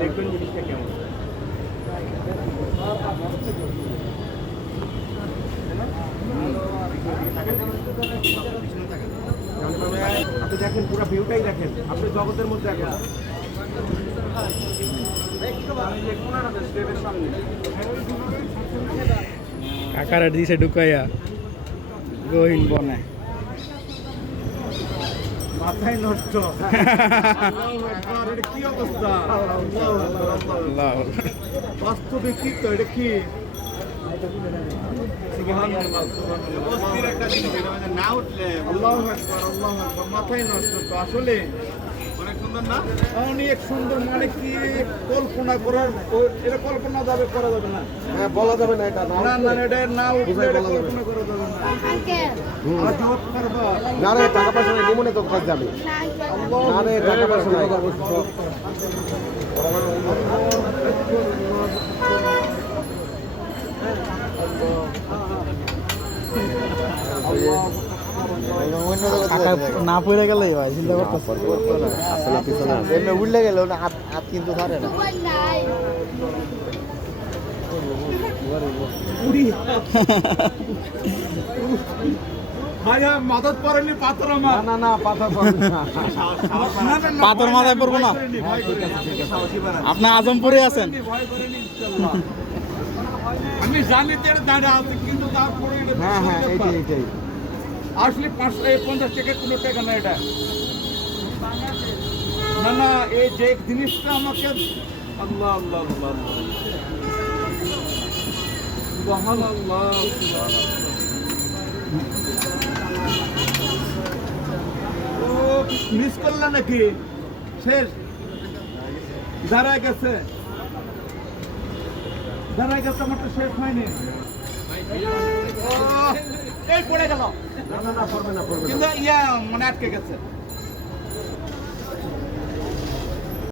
দেখবেন জিনিসটা কেমন। আপনি দেখেন পুরো ভিউটাই দেখেন, আপনি জগতের মধ্যে এখন কাকারা দিছে ঢুকাইয়া গহীন বনে। মাথায় নষ্ট। এটা কি অবস্থা? লাউ। বাস্তবে কি তো এটা কি? আল্লাহু আকবার, আল্লাহু আকবার, মাথায় নষ্ট তো আসলে অনেক সুন্দর না? অনেক সুন্দর, মানে কি কল্পনা করার, এটা কল্পনা যাবে করা যাবে না। হ্যাঁ, বলা যাবে না এটা। না না, এটা না উঠলে এটা কল্পনা করা যাবে না। আজব করবা। না রে, টাকা পয়সা নেই, নিমনে তো কাজ যাবে। না রে, টাকা পয়সা নাই। কাকা না পড়ে গেলে ভাই চিন্তা করতেছে। আসলে পিছনে এমনি উঠলে গেল না, হাত হাত কিন্তু ধরে না। ভাই মাদত করেনি পাথর আমার। না না, পাথর পড়বে না। পাথর মাথায় পড়বো না। আপনি আজমপুরে আছেন। আমি জানি যে দাঁড়া আছে, কিন্তু তারপরে হ্যাঁ হ্যাঁ, এইটাই। আসলে 50 টাকা কোনো টাকা না এটা। না না, এই যে জিনিসটা আমাকে আল্লাহ আল্লাহ আল্লাহ সুবহানাল্লাহ, ও মিস করলা নাকি? শেষ দাঁড়ায় গেছে, আমার তো শেষ হয়নি। এই পড়ে গেল। না না না, পড়বে না, পড়বে না। কিন্তু মানে আটকে গেছে।